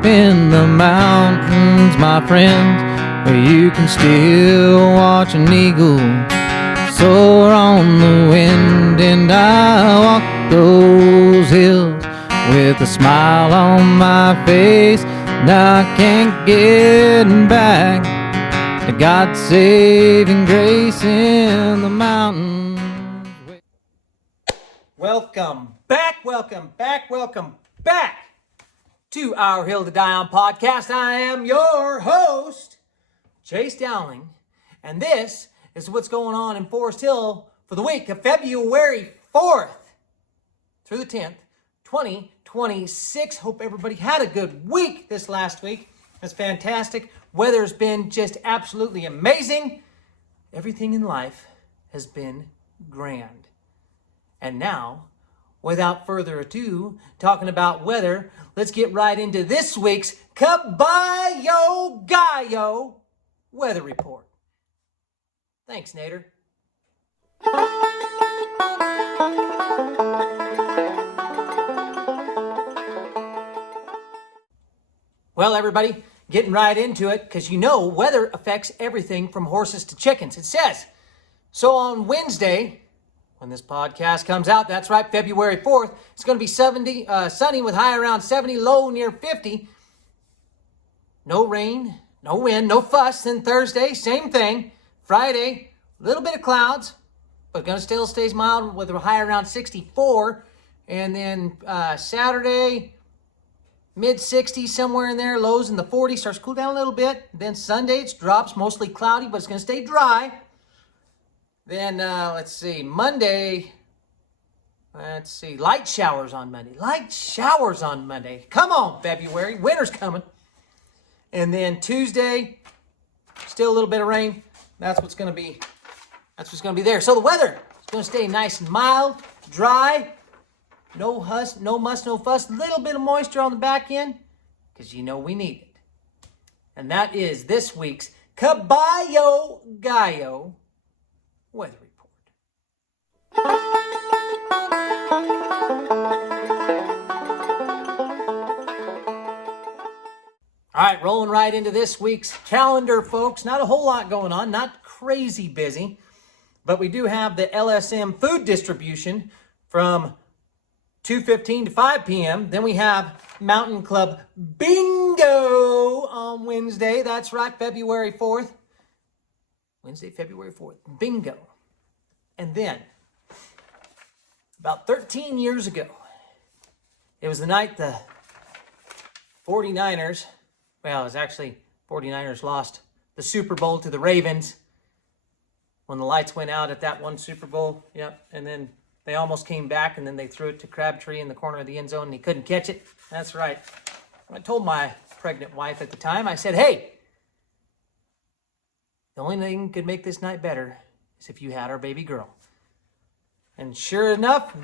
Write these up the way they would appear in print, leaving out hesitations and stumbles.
up in the mountains, my friends, where you can still watch an eagle soar on the wind. And I walk those hills with a smile on my face, and I can't get back to God's saving grace in the mountains. Welcome back to our Hill to Die On podcast. I am your host, Chase Dowling, and this is what's going on in Forest Hill for the week of February 4th through the 10th, 2026. Hope everybody had a good week this last week. It's fantastic. Weather's been just absolutely amazing. Everything in life has been grand. And now, without further ado, talking about weather, let's get right into this week's Caballo Gallo weather report. Thanks, Nader. Well, everybody, getting right into it, because you know weather affects everything from horses to chickens. It says, so on Wednesday, when this podcast comes out, that's right, February 4th, it's going to be sunny with high around 70, low near 50. No rain, no wind, no fuss. Then Thursday, same thing. Friday, a little bit of clouds, but going to still stays mild with a high around 64. And then Saturday, mid-60s, somewhere in there, lows in the 40s, starts to cool down a little bit. Then Sunday, it drops, mostly cloudy, but it's going to stay dry. Then, let's see, Monday, light showers on Monday. Light showers on Monday. Come on, February. Winter's coming. And then Tuesday, still a little bit of rain. That's what's going to be there. So the weather is going to stay nice and mild, dry, no muss, no fuss, a little bit of moisture on the back end, because you know we need it. And that is this week's Caballo Gallo weather report. All right, rolling right into this week's calendar, folks. Not a whole lot going on, not crazy busy, but we do have the LSM food distribution from 2:15 to 5 p.m. Then we have Mountain Club Bingo on Wednesday. That's right, February 4th. Wednesday, February 4th, bingo. And then, about 13 years ago, it was the night the 49ers, well, it was actually 49ers lost the Super Bowl to the Ravens when the lights went out at that one Super Bowl. Yep, and then they almost came back, and then they threw it to Crabtree in the corner of the end zone, and he couldn't catch it. That's right. I told my pregnant wife at the time, I said, hey, the only thing that could make this night better is if you had our baby girl. And sure enough,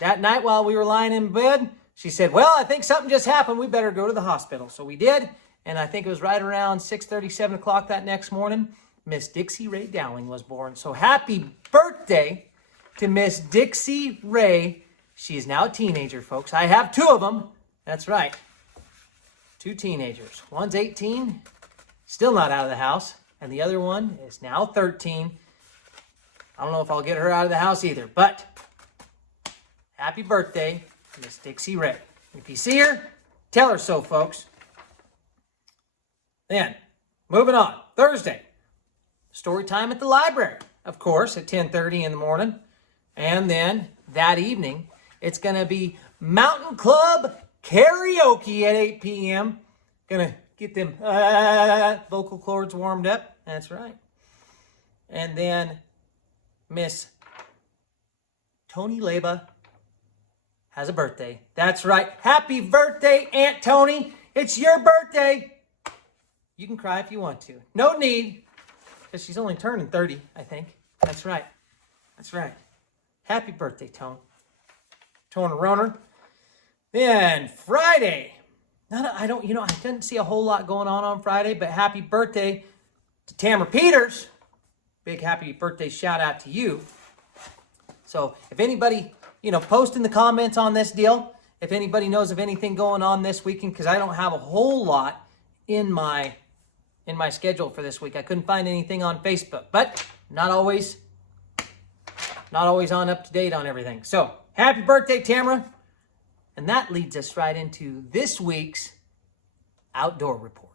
that night while we were lying in bed, she said, well, I think something just happened. We better go to the hospital. So we did, and I think it was right around 6:30, 7 o'clock that next morning, Miss Dixie Ray Dowling was born. So happy birthday to Miss Dixie Ray. She is now a teenager, folks. I have two of them. That's right. Two teenagers. One's 18, still not out of the house. And the other one is now 13. I don't know if I'll get her out of the house either, but happy birthday, Miss Dixie Ray. If you see her, tell her so, folks. Then, moving on, Thursday, story time at the library, of course, at 10:30 in the morning. And then that evening, it's going to be Mountain Club karaoke at 8 p.m. Going to get them vocal cords warmed up. That's right. And then Miss Tony Leba has a birthday. That's right. Happy birthday, Aunt Tony. It's your birthday. You can cry if you want to. No need, because she's only turning 30, I think. That's right. That's right. Happy birthday, Tone. Tone Roner. Then Friday. I didn't see a whole lot going on Friday, but happy birthday to Tamara Peters. Big happy birthday shout out to you. So if anybody, post in the comments on this deal, if anybody knows of anything going on this weekend, because I don't have a whole lot in my schedule for this week. I couldn't find anything on Facebook, but not always on up to date on everything. So happy birthday, Tamara. And that leads us right into this week's outdoor report.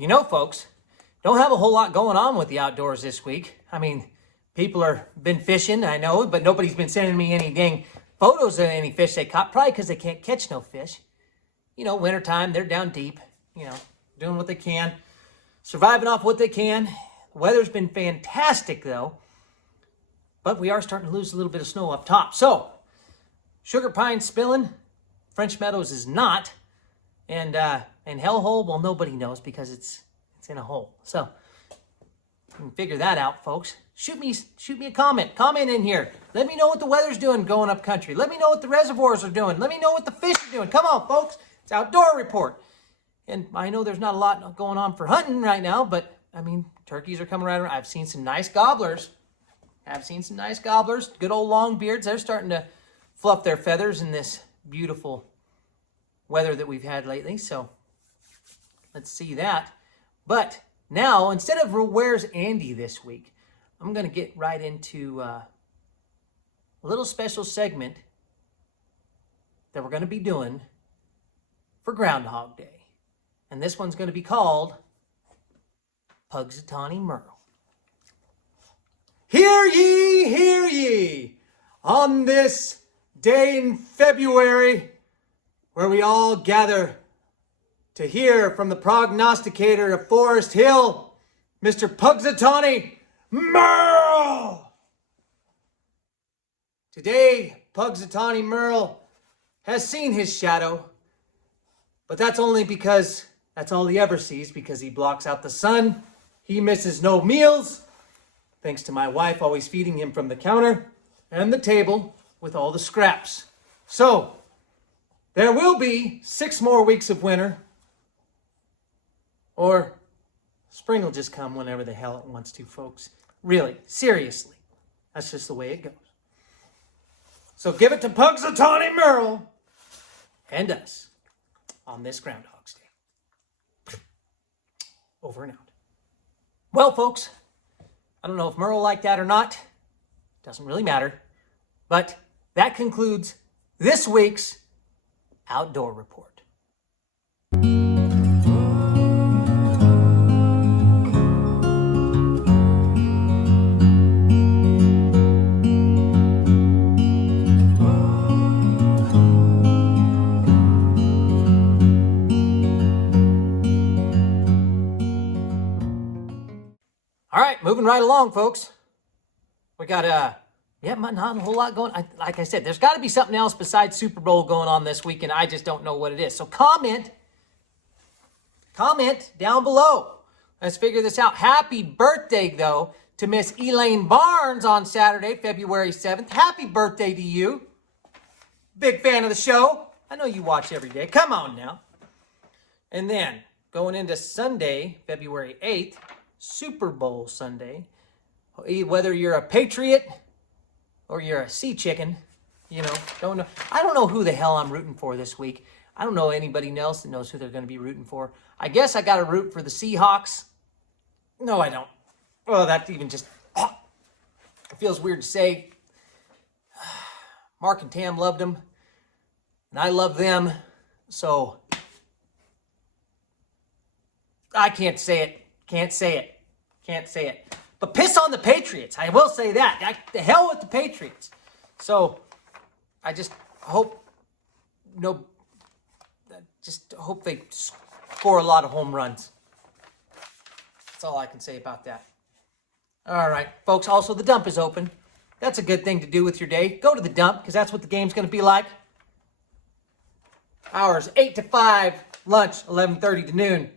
You know, folks, don't have a whole lot going on with the outdoors this week. I mean, people are been fishing, I know, but nobody's been sending me any dang photos of any fish they caught, probably because they can't catch no fish. You know, wintertime, they're down deep, you know, doing what they can, surviving off what they can. The weather's been fantastic, though, but we are starting to lose a little bit of snow up top. So, Sugar Pine's spilling, French Meadows is not, and Hellhole, well, nobody knows because it's in a hole. So, you can figure that out, folks. Shoot me a comment. Comment in here. Let me know what the weather's doing going up country. Let me know what the reservoirs are doing. Let me know what the fish are doing. Come on, folks. It's Outdoor Report. And I know there's not a lot going on for hunting right now, but, I mean, turkeys are coming right around. I've seen some nice gobblers. Good old long beards. They're starting to fluff their feathers in this beautiful weather that we've had lately. So, let's see that. But now, instead of Where's Andy this week, I'm going to get right into a little special segment that we're going to be doing for Ground Hog Day. And this one's going to be called Pugsatoni Merle. Hear ye, on this day in February, where we all gather to hear from the prognosticator of Forest Hill, Mr. Pugsatoni Merle. Today, Pugsatoni Merle has seen his shadow, but that's only because that's all he ever sees, because he blocks out the sun. He misses no meals, thanks to my wife always feeding him from the counter and the table with all the scraps. So, there will be 6 more weeks of winter, or spring will just come whenever the hell it wants to, folks. Really, seriously. That's just the way it goes. So give it to Pugsatoni Merle and us on this Ground Hog's Day. Over and out. Well, folks, I don't know if Merle liked that or not. Doesn't really matter. But that concludes this week's Outdoor Report. All right, moving right along, folks. We got not a whole lot going. Like I said, there's got to be something else besides Super Bowl going on this weekend. I just don't know what it is. So comment down below. Let's figure this out. Happy birthday, though, to Miss Elaine Barnes on Saturday, February 7th. Happy birthday to you. Big fan of the show. I know you watch every day. Come on now. And then going into Sunday, February 8th, Super Bowl Sunday. Whether you're a Patriot or you're a sea chicken, you know, don't know. I don't know who the hell I'm rooting for this week. I don't know anybody else that knows who they're going to be rooting for. I guess I got to root for the Seahawks. No, I don't. Well, that even just it feels weird to say. Mark and Tam loved them, and I love them, so I can't say it. Can't say it. But piss on the Patriots. I will say that. The hell with the Patriots. So I just hope they score a lot of home runs. That's all I can say about that. All right, folks. Also, the dump is open. That's a good thing to do with your day. Go to the dump, because that's what the game's going to be like. Hours 8 to 5, lunch 11:30 to noon.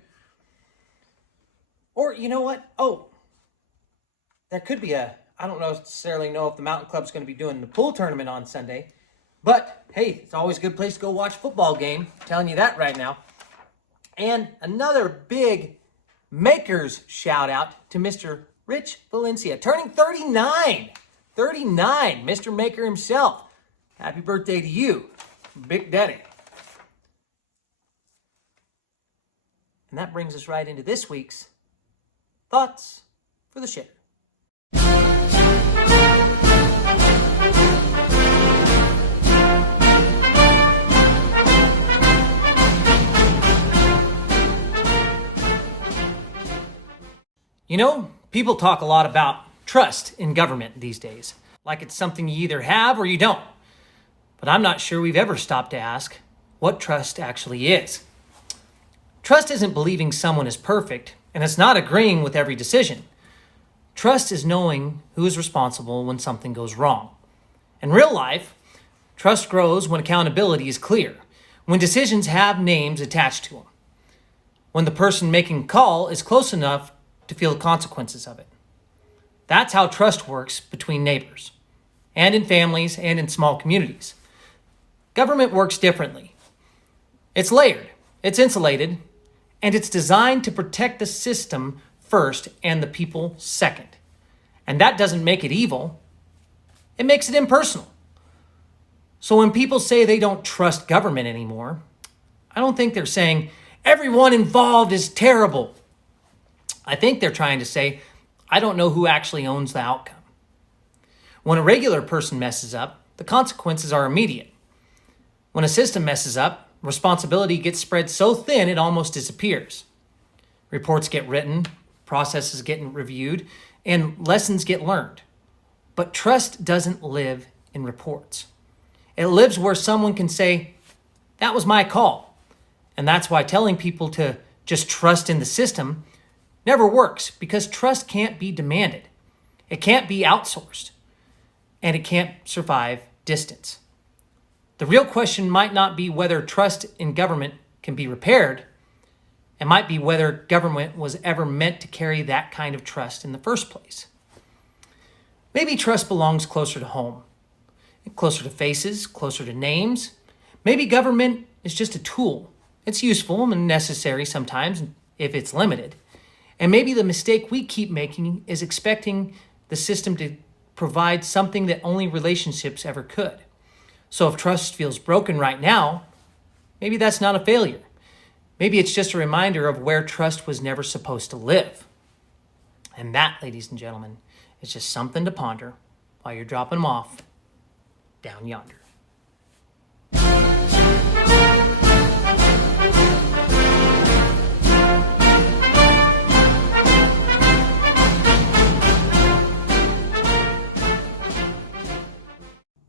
Or, you know what? Oh, there could be I don't necessarily know if the Mountain Club's going to be doing the pool tournament on Sunday. But, hey, it's always a good place to go watch a football game. I'm telling you that right now. And another big Makers shout out to Mr. Rich Valencia, turning 39. 39, Mr. Maker himself. Happy birthday to you, Big Daddy. And that brings us right into this week's Thoughts for the Shitter. You know, people talk a lot about trust in government these days, like it's something you either have or you don't. But I'm not sure we've ever stopped to ask what trust actually is. Trust isn't believing someone is perfect, and it's not agreeing with every decision. Trust is knowing who is responsible when something goes wrong. In real life, trust grows when accountability is clear, when decisions have names attached to them, when the person making a call is close enough to feel the consequences of it. That's how trust works between neighbors, and in families and in small communities. Government works differently. It's layered, it's insulated, and it's designed to protect the system first and the people second. And that doesn't make it evil, it makes it impersonal. So when people say they don't trust government anymore, I don't think they're saying everyone involved is terrible. I think they're trying to say, I don't know who actually owns the outcome. When a regular person messes up, the consequences are immediate. When a system messes up, responsibility gets spread so thin it almost disappears. Reports get written, processes get reviewed, and lessons get learned. But trust doesn't live in reports. It lives where someone can say, that was my call. And that's why telling people to just trust in the system never works, because trust can't be demanded. It can't be outsourced. And it can't survive distance. The real question might not be whether trust in government can be repaired. It might be whether government was ever meant to carry that kind of trust in the first place. Maybe trust belongs closer to home, closer to faces, closer to names. Maybe government is just a tool. It's useful and necessary sometimes if it's limited. And maybe the mistake we keep making is expecting the system to provide something that only relationships ever could. So if trust feels broken right now, maybe that's not a failure. Maybe it's just a reminder of where trust was never supposed to live. And that, ladies and gentlemen, is just something to ponder while you're dropping them off down yonder.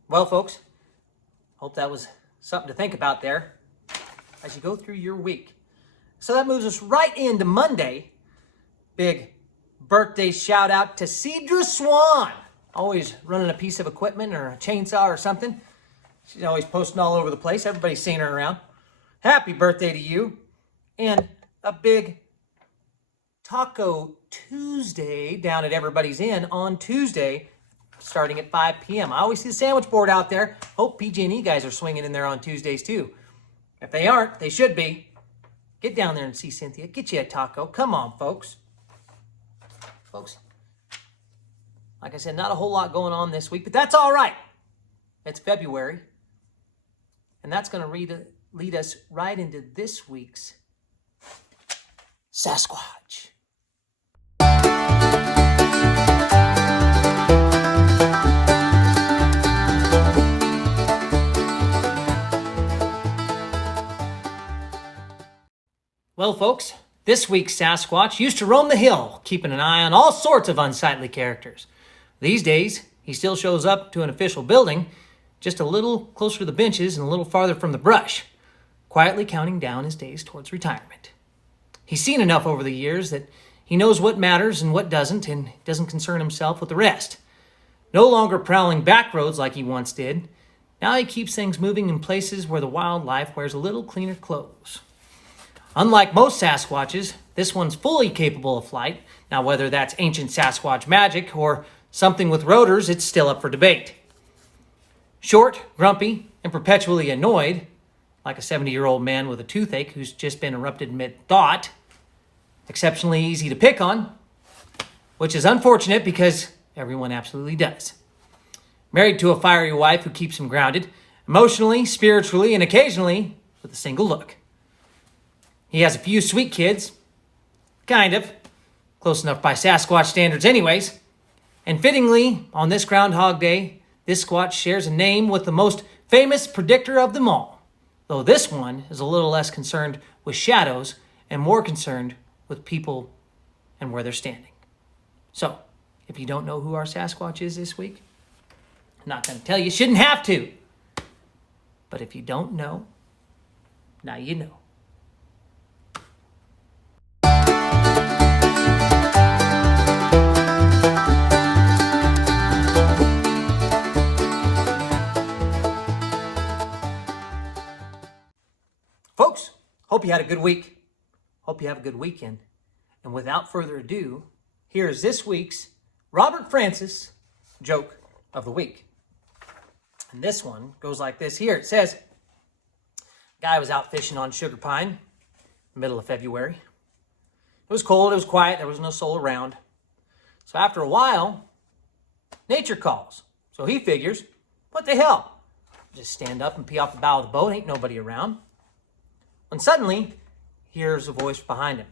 Well, folks, hope that was something to think about there as you go through your week. So that moves us right into Monday. Big birthday shout out to Cedra Swan. Always running a piece of equipment or a chainsaw or something. She's always posting all over the place. Everybody's seeing her around. Happy birthday to you. And a big Taco Tuesday down at Everybody's Inn on Tuesday, starting at 5 p.m. I always see the sandwich board out there. Hope PG&E guys are swinging in there on Tuesdays too. If they aren't, they should be. Get down there and see Cynthia. Get you a taco. Come on, folks. Folks, like I said, not a whole lot going on this week, but that's all right. It's February. And that's going to lead us right into this week's Sasquatch. Well, folks, this week's Sasquatch used to roam the hill, keeping an eye on all sorts of unsightly characters. These days, he still shows up to an official building, just a little closer to the benches and a little farther from the brush, quietly counting down his days towards retirement. He's seen enough over the years that he knows what matters and what doesn't, and doesn't concern himself with the rest. No longer prowling back roads like he once did, now he keeps things moving in places where the wildlife wears a little cleaner clothes. Unlike most Sasquatches, this one's fully capable of flight. Now, whether that's ancient Sasquatch magic or something with rotors, it's still up for debate. Short, grumpy, and perpetually annoyed, like a 70-year-old man with a toothache who's just been erupted mid-thought. Exceptionally easy to pick on, which is unfortunate because everyone absolutely does. Married to a fiery wife who keeps him grounded, emotionally, spiritually, and occasionally with a single look. He has a few sweet kids, kind of, close enough by Sasquatch standards anyways. And fittingly, on this Ground Hog Day, this Squatch shares a name with the most famous predictor of them all, though this one is a little less concerned with shadows and more concerned with people and where they're standing. So, if you don't know who our Sasquatch is this week, I'm not going to tell you, shouldn't have to. But if you don't know, now you know. Folks, hope you had a good week. Hope you have a good weekend. And without further ado, here is this week's Robert Francis joke of the week. And this one goes like this here. It says, guy was out fishing on Sugar Pine, middle of February. It was cold, it was quiet, there was no soul around. So after a while, nature calls. So he figures, what the hell? Just stand up and pee off the bow of the boat, ain't nobody around. When suddenly, he hears a voice behind him.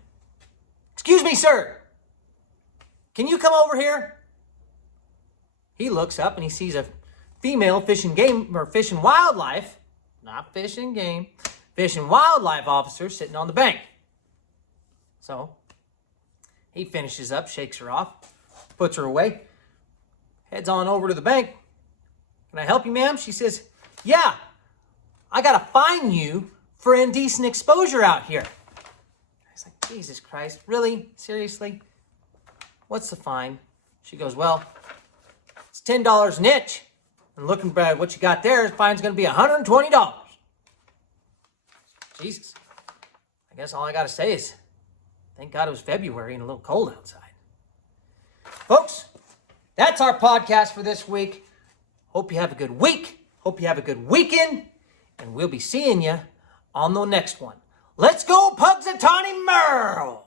Excuse me, sir. Can you come over here? He looks up and he sees a female fishing wildlife, not fishing game, fishing wildlife officer sitting on the bank. So he finishes up, shakes her off, puts her away, heads on over to the bank. Can I help you, ma'am? She says, yeah, I got to fine you for indecent exposure out here. I was like, Jesus Christ, really? Seriously? What's the fine? She goes, well, it's $10 an inch. And looking at what you got there, the fine's going to be $120. Jesus. I guess all I got to say is, thank God it was February and a little cold outside. Folks, that's our podcast for this week. Hope you have a good week. Hope you have a good weekend. And we'll be seeing you on the next one. Let's go, Pugsatoni Merle!